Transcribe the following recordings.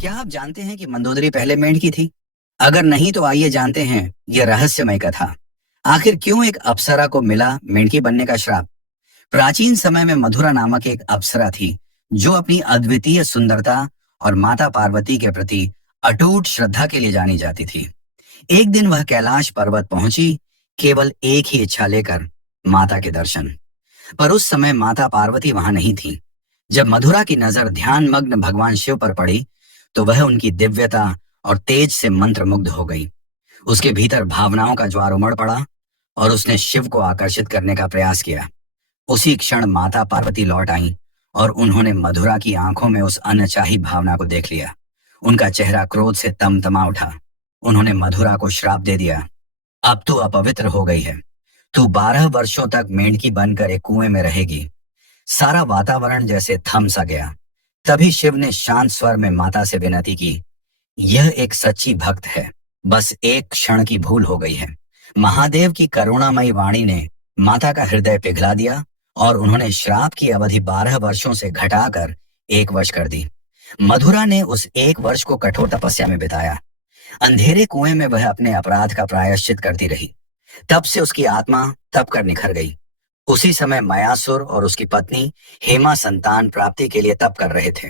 क्या आप जानते हैं कि मंदोदरी पहले मेंढकी थी? अगर नहीं तो आइए जानते हैं यह रहस्यमय कथा। आखिर क्यों एक अप्सरा को मिला मेंढकी बनने का श्राप? प्राचीन समय में मधुरा नामक एक अप्सरा थी जो अपनी अद्वितीय सुंदरता और माता पार्वती के प्रति अटूट श्रद्धा के लिए जानी जाती थी। एक दिन वह कैलाश पर्वत पहुंची, केवल एक ही इच्छा लेकर, माता के दर्शन। पर उस समय माता पार्वती वहां नहीं थी। जब मधुरा की नजर ध्यान मग्न भगवान शिव पर पड़ी तो वह उनकी दिव्यता और तेज से मंत्रमुग्ध हो गई। उसके भीतर भावनाओं का ज्वार उमड़ पड़ा और उसने शिव को आकर्षित करने का प्रयास किया। उसी क्षण माता पार्वती लौट आईं और उन्होंने मधुरा की आंखों में उस अनचाही भावना को देख लिया। उनका चेहरा क्रोध से तमतमा उठा। उन्होंने मधुरा को श्राप दे दिया, अब तू अपवित्र हो गई है। तू 12 वर्षों तक मेंढकी बनकर एक कुएं में रहेगी। सारा वातावरण जैसे थम सा गया। तभी शिव ने शांत स्वर में माता से विनती की, यह एक सच्ची भक्त है, बस एक क्षण की भूल हो गई है। महादेव की करुणामयी वाणी ने माता का हृदय पिघला दिया और उन्होंने श्राप की अवधि 12 वर्षों से घटाकर 1 वर्ष कर दी। मधुरा ने उस 1 वर्ष को कठोर तपस्या में बिताया। अंधेरे कुएं में वह अपने अपराध का प्रायश्चित करती रही। तब से उसकी आत्मा तप कर निखर गई। उसी समय मयासुर और उसकी पत्नी हेमा संतान प्राप्ति के लिए तप कर रहे थे।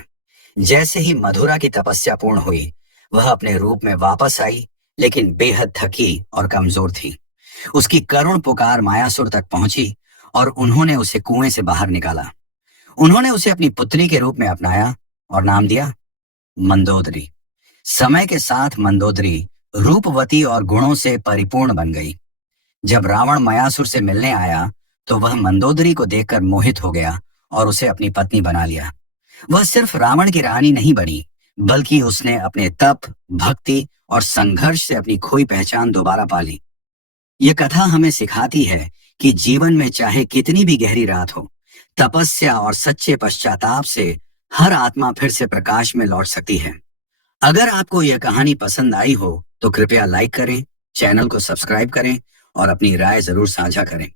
जैसे ही मधुरा की तपस्या पूर्ण हुई, वह अपने रूप में वापस आई, लेकिन बेहद थकी और कमजोर थी। उसकी करुण पुकार मायासुर तक पहुंची और उन्होंने उसे कुएं से बाहर निकाला। उन्होंने उसे अपनी पुत्री के रूप में अपनाया और नाम दिया मंदोदरी। समय के साथ मंदोदरी रूपवती और गुणों से परिपूर्ण बन गई। जब रावण मयासुर से मिलने आया तो वह मंदोदरी को देखकर मोहित हो गया और उसे अपनी पत्नी बना लिया। वह सिर्फ रावण की रानी नहीं बनी, बल्कि उसने अपने तप, भक्ति और संघर्ष से अपनी खोई पहचान दोबारा पा ली। ये कथा हमें सिखाती है कि जीवन में चाहे कितनी भी गहरी रात हो, तपस्या और सच्चे पश्चाताप से हर आत्मा फिर से प्रकाश में लौट सकती है। अगर आपको यह कहानी पसंद आई हो तो कृपया लाइक करें, चैनल को सब्सक्राइब करें और अपनी राय जरूर साझा करें।